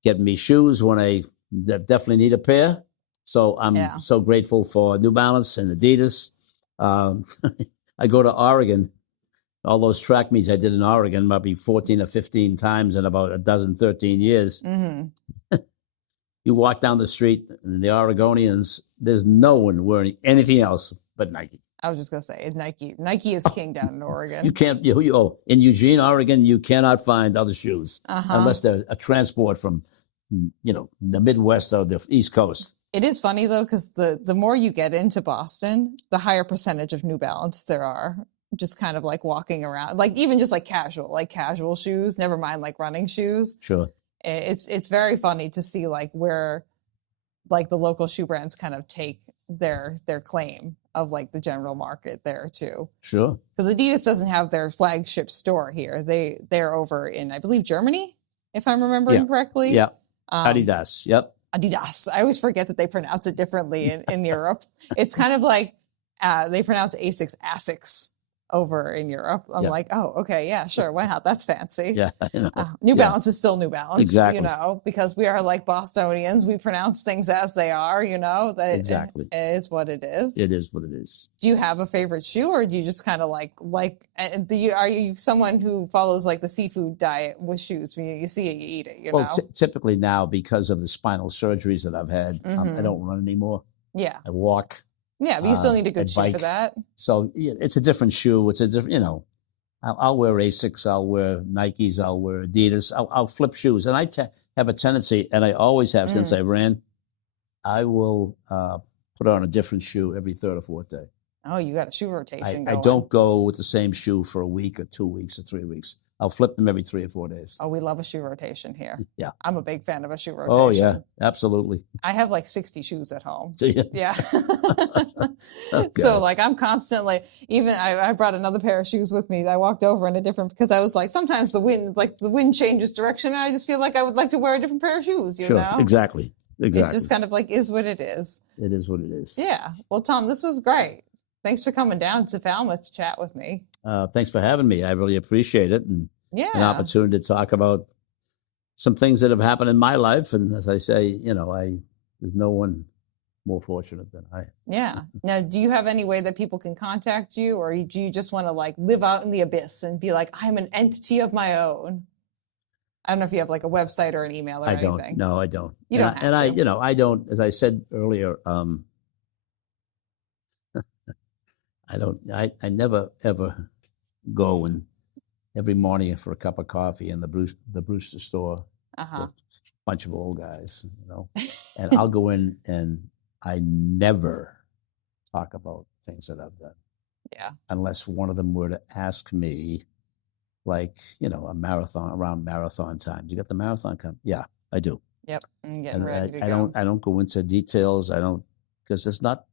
getting me shoes when I definitely need a pair. So I'm so grateful for New Balance and Adidas. I go to Oregon, all those track meets I did in Oregon, maybe 14 or 15 times in about 13 years. You walk down the street, and the Oregonians, there's no one wearing anything else but Nike. I was just going to say, Nike. Nike is king down in Oregon. You can't, in Eugene, Oregon, you cannot find other shoes unless they're a transport from, the Midwest or the East Coast. It is funny, though, because the more you get into Boston, the higher percentage of New Balance there are. just kind of like walking around, like even just like casual shoes, never mind like running shoes. Sure. It's very funny to see like where like the local shoe brands kind of take their claim of like the general market there too. Sure. Because Adidas doesn't have their flagship store here. They're over in, I believe, Germany, if I'm remembering correctly. Yeah. Adidas. Yep. Adidas. I always forget that they pronounce it differently in Europe. It's kind of like they pronounce Asics over in Europe. I'm like, oh, okay, yeah, sure, why not? That's fancy. Yeah, New Balance is still New Balance, exactly. Because we are like Bostonians. We pronounce things as they are, that exactly. It is what it is. It is what it is. Do you have a favorite shoe, or do you just kind of are you someone who follows like the seafood diet with shoes? When you see it, you eat it, Well, typically now, because of the spinal surgeries that I've had, I don't run anymore. Yeah. I walk. Yeah, but you still need a good shoe for that. So it's a different shoe. It's a different, I'll wear Asics, I'll wear Nikes, I'll wear Adidas. I'll flip shoes. And I have a tendency, and I always have since I ran, I will put on a different shoe every third or fourth day. Oh, you got a shoe rotation going. I don't go with the same shoe for a week or 2 weeks or 3 weeks. I'll flip them every 3 or 4 days. Oh, we love a shoe rotation here. Yeah. I'm a big fan of a shoe rotation. Oh, yeah, absolutely. I have like 60 shoes at home. So, yeah. Okay. So like I'm constantly, even I brought another pair of shoes with me. I walked over in a different, because I was like, sometimes the wind changes direction, and I just feel like I would like to wear a different pair of shoes, you know? Exactly. It just kind of like is what it is. It is what it is. Yeah. Well, Tom, this was great. Thanks for coming down to Falmouth to chat with me. Thanks for having me. I really appreciate it. And an opportunity to talk about some things that have happened in my life. And as I say, there's no one more fortunate than I am. Yeah. Now, do you have any way that people can contact you, or do you just want to like live out in the abyss and be like, I'm an entity of my own? I don't know if you have like a website or an email or anything. I don't. No, I don't. You don't have to. I don't, as I said earlier, I never ever go and every morning for a cup of coffee in the Brewster store with a bunch of old guys, and I'll go in and I never talk about things that I've done. Yeah. Unless one of them were to ask me, like, a marathon, around marathon time. You got the marathon coming? Yeah, I do. Yep. I'm getting ready to go. I don't go into details. Because it's not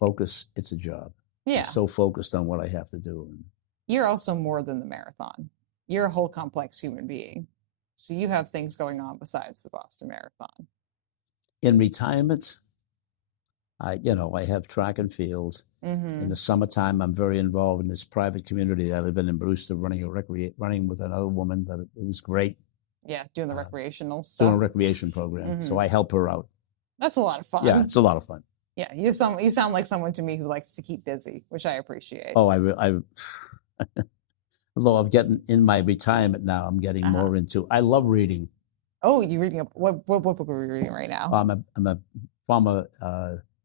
focus, it's a job. Yeah. I'm so focused on what I have to do. You're also more than the marathon. You're a whole complex human being. So you have things going on besides the Boston Marathon. In retirement, I have track and field. Mm-hmm. In the summertime, I'm very involved in this private community that I live in Brewster, running with another woman. It was great. Yeah, doing the recreational stuff. Doing a recreation program. Mm-hmm. So I help her out. That's a lot of fun. Yeah, it's a lot of fun. Yeah, you sound like someone to me who likes to keep busy, which I appreciate. Oh, although I'm getting in my retirement now, I'm getting more into. I love reading. Oh, you reading what book are we reading right now? I'm a former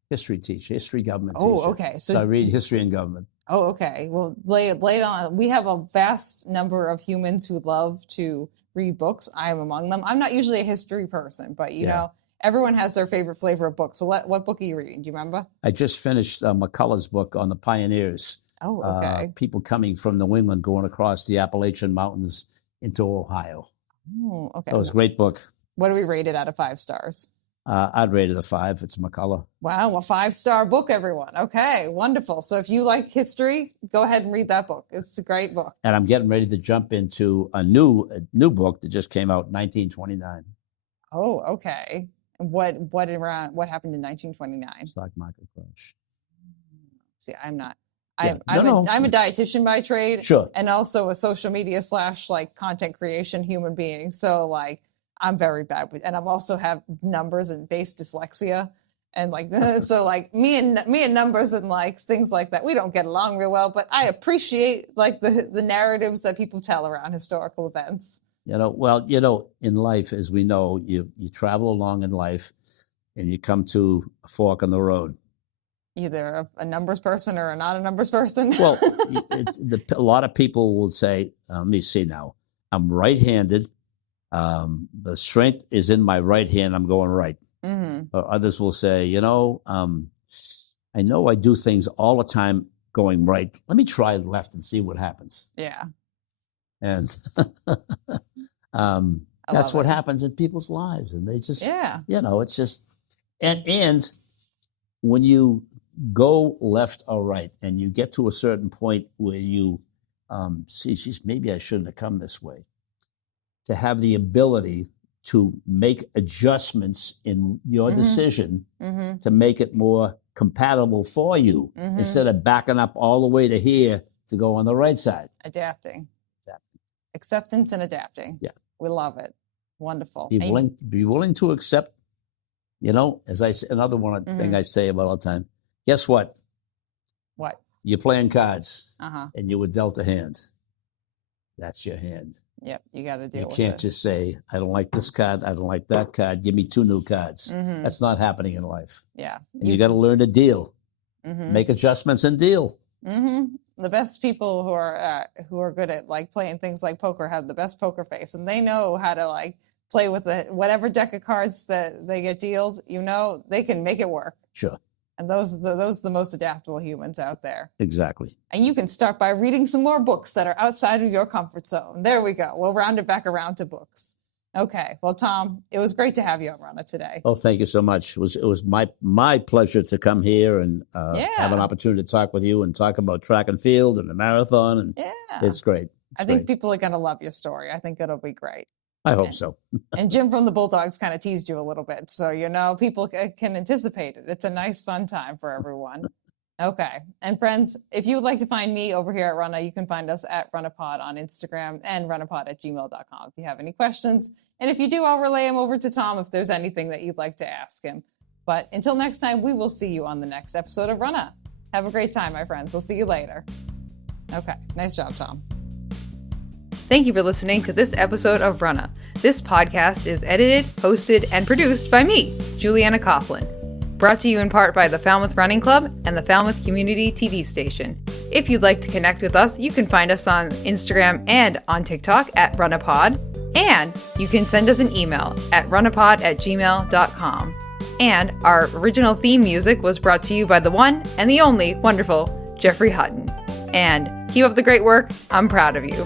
history teacher, government teacher. Oh, okay. So I read history and government. Oh, okay. Well, lay it on. We have a vast number of humans who love to read books. I am among them. I'm not usually a history person, but you know, everyone has their favorite flavor of books. So what book are you reading? Do you remember? I just finished McCullough's book on the pioneers. Oh, okay. People coming from New England, going across the Appalachian Mountains into Ohio. Oh, okay. That was a great book. What do we rate it out of 5 stars? I'd rate it a 5. It's McCullough. Wow, a 5-star book, everyone. Okay, wonderful. So if you like history, go ahead and read that book. It's a great book. And I'm getting ready to jump into a new book that just came out, 1929. Oh, okay. What happened in 1929? Stock market crash. See, I'm not. Yeah. I'm a dietitian by trade, sure, and also a social media / content creation human being. So I'm very bad with, and I'm also have numbers and base dyslexia, and so me and numbers and things like that. We don't get along real well, but I appreciate the narratives that people tell around historical events. In life, as we know, you travel along in life, and you come to a fork in the road. Either a numbers person or not a numbers person. Well, a lot of people will say, let me see now, I'm right-handed. The strength is in my right hand. I'm going right. Mm-hmm. Or others will say, I know I do things all the time going right. Let me try left and see what happens. Yeah. And that's what happens in people's lives. And they just, it's just, and when you go left or right and you get to a certain point where you see, geez, maybe I shouldn't have come this way, to have the ability to make adjustments in your decision to make it more compatible for you instead of backing up all the way to here to go on the right side. Adapting. Acceptance and adapting. Yeah. We love it. Wonderful. Be willing to accept, as I say, another thing I say about all the time. Guess what? What? You're playing cards and you were dealt a hand. That's your hand. Yep, you got to deal with it. You can't just say, I don't like this card, I don't like that card, give me 2 new cards. That's not happening in life. Yeah. And you got to learn to deal. Make adjustments and deal. The best people who are good at like playing things like poker have the best poker face, and they know how to like play with whatever deck of cards that they get dealt. They can make it work. Sure. And those are the most adaptable humans out there. Exactly. And you can start by reading some more books that are outside of your comfort zone. There we go. We'll round it back around to books. Okay. Well, Tom, it was great to have you on Runnah today. Oh, thank you so much. It was my pleasure to come here and have an opportunity to talk with you and talk about track and field and the marathon. And it's great. I think people are going to love your story. I think it'll be great. I hope so. And Jim from the Bulldogs kind of teased you a little bit. So, people can anticipate it. It's a nice, fun time for everyone. Okay. And friends, if you would like to find me over here at Runnah, you can find us at RunnahPod on Instagram and runnahpod@gmail.com if you have any questions. And if you do, I'll relay them over to Tom if there's anything that you'd like to ask him. But until next time, we will see you on the next episode of Runnah. Have a great time, my friends. We'll see you later. Okay. Nice job, Tom. Thank you for listening to this episode of Runnah. This podcast is edited, hosted, and produced by me, Juliana Coughlin. Brought to you in part by the Falmouth Running Club and the Falmouth Community TV station. If you'd like to connect with us, you can find us on Instagram and on TikTok at RunnahPod. And you can send us an email at runnahpod@gmail.com. And our original theme music was brought to you by the one and the only wonderful Jeffrey Hutton. And keep up the great work. I'm proud of you.